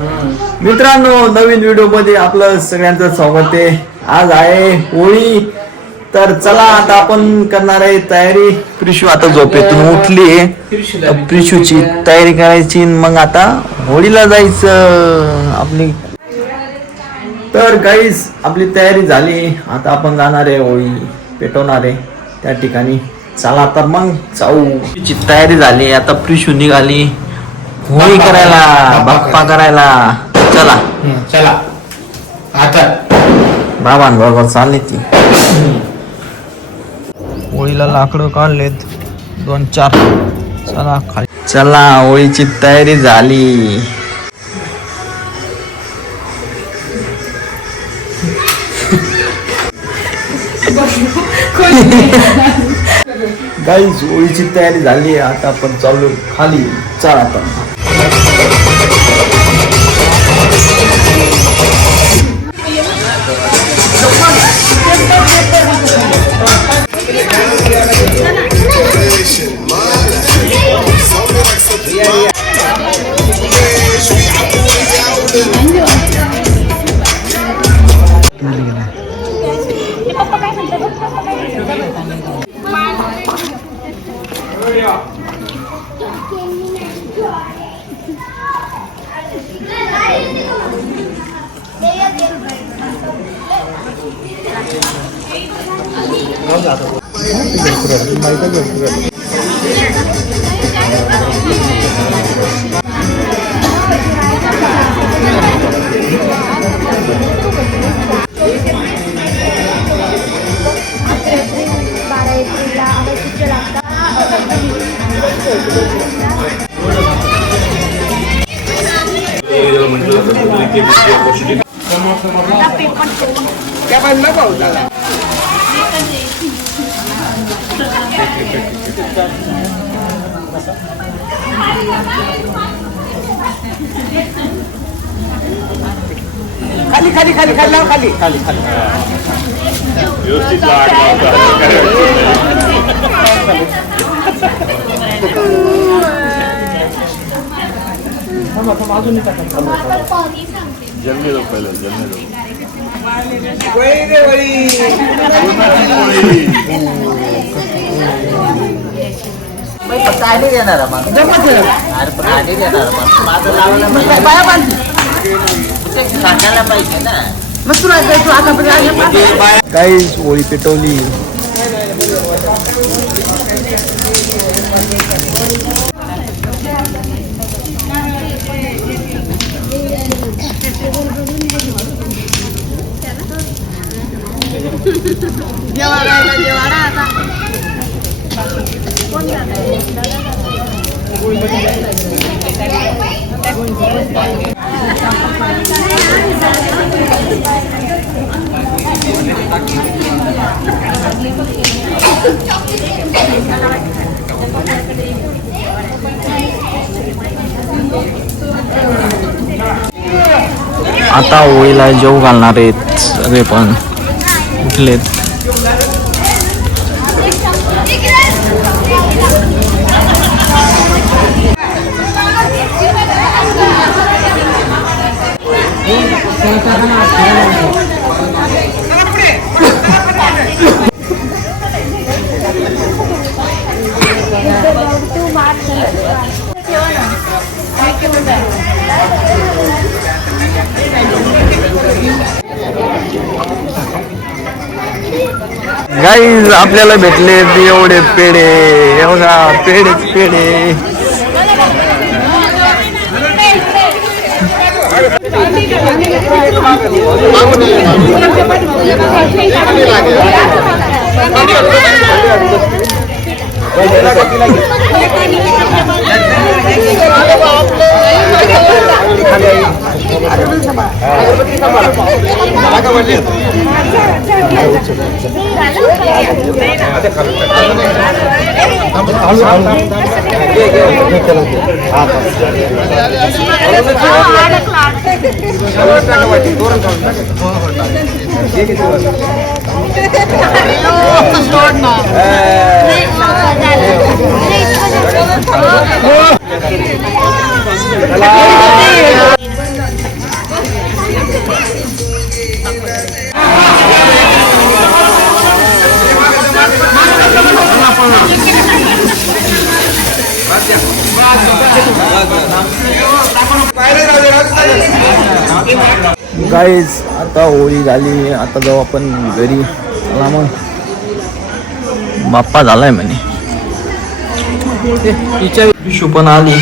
मित्रांनो, नवीन व्हिडिओ मध्ये आपलं सगळ्यांचं स्वागत आहे. आज आहे होळी, तर चला आता आपण करणार आहे तयारी. प्रिशू आता झोपेतून उठली आहे, प्रिशूची तयारी करायची, मग आता होळीला जायचं आपली. तर गाईस आपली तयारी झाली, आता आपण जाणार आहे होळी पेटवणार आहे त्या ठिकाणी. चला तर मग जाऊ. तयारी झाली, आता प्रिशू निघाली होळी करायला, बाप्पा करायला. चला चला आता बाबांबरोबर चालली ती. होळीला लाकडं काढलेत 2-4. चला खाली. चला होळीची तयारी झाली. गाईज होळीची तयारी झाली, आता आपण चालू खाली. चला आता. खाली खाली खाली खाली लाव, खाली खाली खाली जलने दो पहले, जलने दो. वही रे वही पाणी देणार अरे पाणी देणार माझं लावलं सांगायला पाहिजे ना. मग तुला तू आता गाईज होळी पेटवली. आता होळीला जेव घालणार आहेत सगळे, पण उठलेत. गाईज आपल्याला भेटले एवढे पेढे, एवढा पेढेच पेढे. गाईज आता होळी झाली, आता जाऊ आपण घरी. चला मग, बाप्पा झालाय म्हणे. पिशू पण आली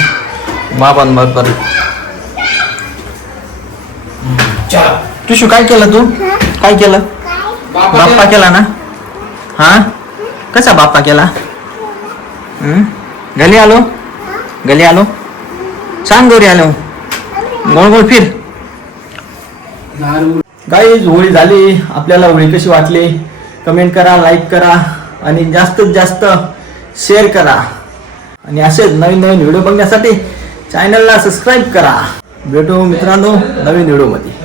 बाबांबरोबर. पिशू काय केलं तू? काय केलं? बाप्पा केला ना? हा, कसा बाप्पा केला? गली आलो, गली आलो, सांग गोरी आलो, गोळ गोळ फिर. गाईज होळी झाली. आपल्याला होळी कशी वाटली कमेंट करा, लाईक करा आणि जास्तीत जास्त शेअर करा. आणि असेच नवीन नवीन व्हिडिओ बघण्यासाठी चॅनलला सबस्क्राईब करा. भेटू मित्रांनो नवीन व्हिडिओ मध्ये.